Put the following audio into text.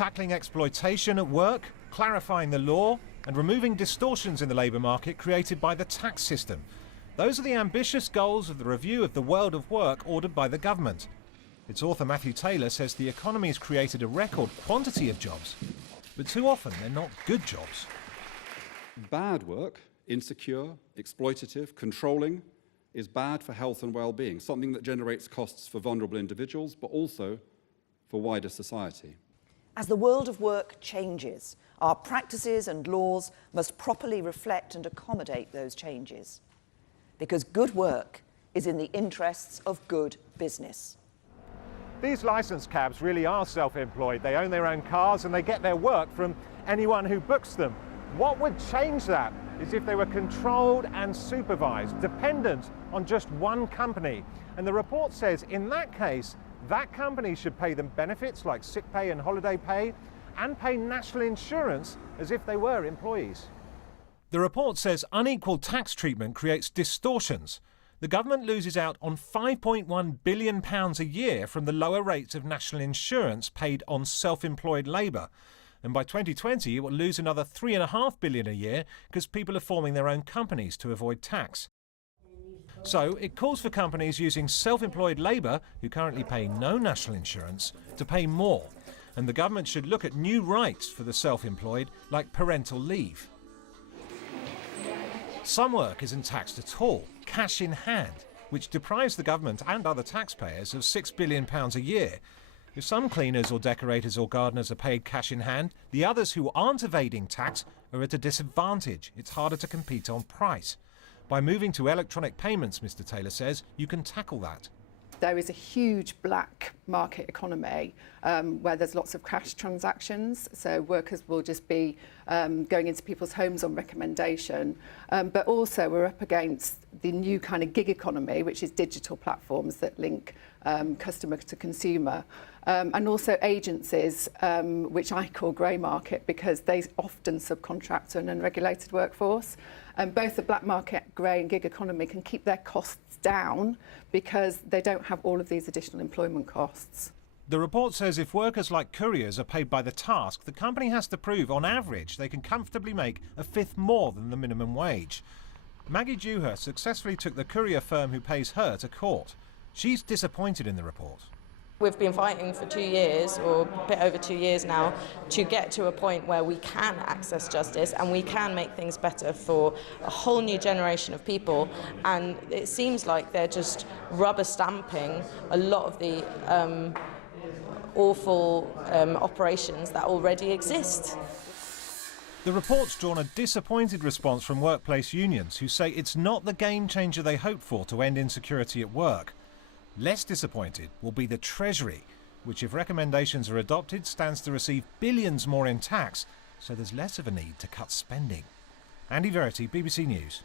tackling exploitation at work, clarifying the law, and removing distortions in the labour market created by the tax system. Those are the ambitious goals of the review of the world of work ordered by the government. Its author Matthew Taylor says the economy has created a record quantity of jobs, but too often they're not good jobs. Bad work, insecure, exploitative, controlling, is bad for health and well-being, something that generates costs for vulnerable individuals, but also for wider society. As the world of work changes, our practices and laws must properly reflect and accommodate those changes, because good work is in the interests of good business. These licensed cabs really are self-employed. They own their own cars and they get their work from anyone who books them. What would change that is if they were controlled and supervised, dependent on just one company. And the report says in that case, that company should pay them benefits like sick pay and holiday pay, and pay national insurance as if they were employees. The report says unequal tax treatment creates distortions. The government loses out on £5.1 billion a year from the lower rates of national insurance paid on self-employed labour. And by 2020, it will lose another £3.5 billion a year because people are forming their own companies to avoid tax. So it calls for companies using self-employed labour, who currently pay no national insurance, to pay more. And the government should look at new rights for the self-employed, like parental leave. Some work isn't taxed at all, cash in hand, which deprives the government and other taxpayers of £6 billion a year. If some cleaners or decorators or gardeners are paid cash in hand, the others who aren't evading tax are at a disadvantage. It's harder to compete on price. By moving to electronic payments, Mr. Taylor says, you can tackle that. There is a huge black market economy where there's lots of cash transactions, so workers will just be going into people's homes on recommendation. But also we're up against the new kind of gig economy, which is digital platforms that link customer to consumer. And also agencies, which I call grey market, because they often subcontract an unregulated workforce. And both the black market, grey and gig economy can keep their costs down because they don't have all of these additional employment costs. The report says if workers like couriers are paid by the task, the company has to prove, on average, they can comfortably make a fifth more than the minimum wage. Maggie Dewhurst successfully took the courier firm who pays her to court. She's disappointed in the report. We've been fighting for 2 years, or a bit over 2 years now, to get to a point where we can access justice and we can make things better for a whole new generation of people. And it seems like they're just rubber stamping a lot of the awful operations that already exist. The report's drawn a disappointed response from workplace unions who say it's not the game changer they hoped for to end insecurity at work. Less disappointed will be the Treasury, which, if recommendations are adopted, stands to receive billions more in tax, so there's less of a need to cut spending. Andy Verity, BBC News.